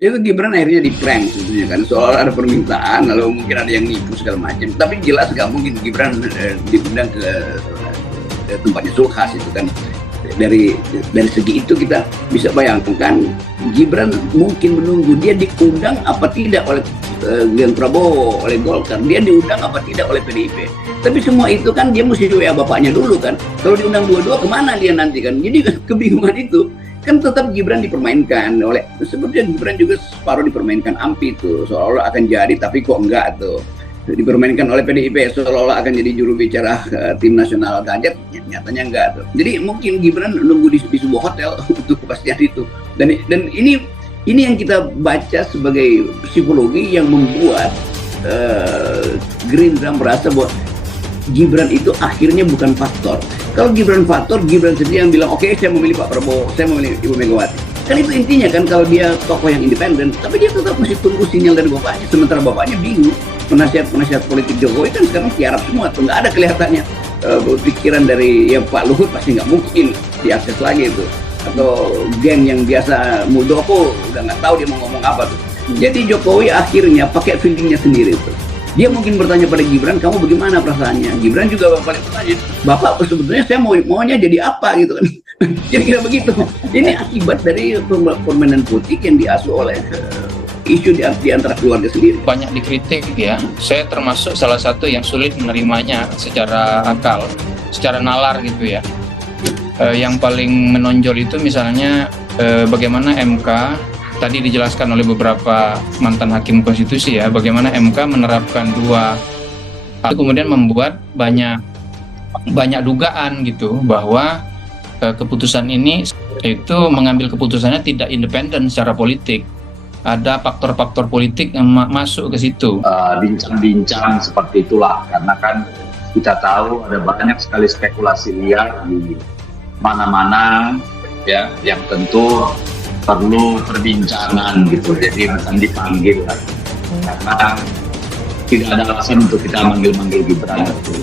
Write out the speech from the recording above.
Itu Gibran akhirnya di-prank sebetulnya kan, soal ada permintaan lalu mungkin ada yang nipu segala macam, tapi jelas nggak mungkin Gibran diundang ke tempatnya Zulkifli itu kan. Dari segi itu kita bisa bayangkan Gibran mungkin menunggu dia diundang apa tidak oleh Gen Prabowo, oleh Golkar, dia diundang apa tidak oleh PDIP. Tapi semua itu kan dia mesti WA bapaknya dulu kan. Kalau diundang dua-dua kemana dia nanti kan? Jadi kebingungan itu kan tetap Gibran dipermainkan oleh, sebetulnya Gibran juga separuh dipermainkan AMPI itu, seolah-olah akan jadi tapi kok enggak tuh, dipermainkan oleh PDIP seolah-olah akan jadi juru bicara tim nasional Ganjar, nyatanya enggak tuh. Jadi mungkin Gibran nunggu di sebuah hotel untuk kepastian itu, dan ini yang kita baca sebagai psikologi yang membuat Gerindra merasa bahwa Gibran itu akhirnya bukan faktor. Kalau Gibran faktor, Gibran sendiri yang bilang, oke, saya memilih Pak Prabowo, saya memilih Ibu Megawati. Kan itu intinya kan, kalau dia tokoh yang independen, tapi dia tetap mesti tunggu sinyal dari bapaknya. Sementara bapaknya bingung. Penasihat politik Jokowi kan sekarang tiarap semua tuh, nggak ada kelihatannya pikiran dari ya Pak Luhut pasti nggak mungkin diakses lagi itu. Atau geng yang biasa Muldoko udah nggak tahu dia mau ngomong apa tuh. Jadi Jokowi akhirnya pakai feelingnya sendiri tuh. Dia mungkin bertanya pada Gibran, kamu bagaimana perasaannya? Gibran juga balik bertanya, Bapak sebetulnya saya maunya jadi apa gitu kan? Kira-kira begitu. Ini akibat dari permainan politik yang diasuh oleh isu di antara keluarga sendiri. Banyak dikritik ya. Saya termasuk salah satu yang sulit menerimanya secara akal, secara nalar gitu ya. Yang paling menonjol itu misalnya bagaimana MK tadi dijelaskan oleh beberapa mantan hakim konstitusi ya, bagaimana MK menerapkan dua hal, kemudian membuat banyak dugaan gitu bahwa keputusan ini itu mengambil keputusannya tidak independen secara politik. Ada faktor-faktor politik yang masuk ke situ. Bincang-bincang seperti itulah, karena kan kita tahu ada banyak sekali spekulasi liar di mana-mana ya, yang tentu perlu perbincangan gitu, jadi bukan dipanggil lah. Karena tidak ada alasan untuk kita manggil-manggil Gibran gitu.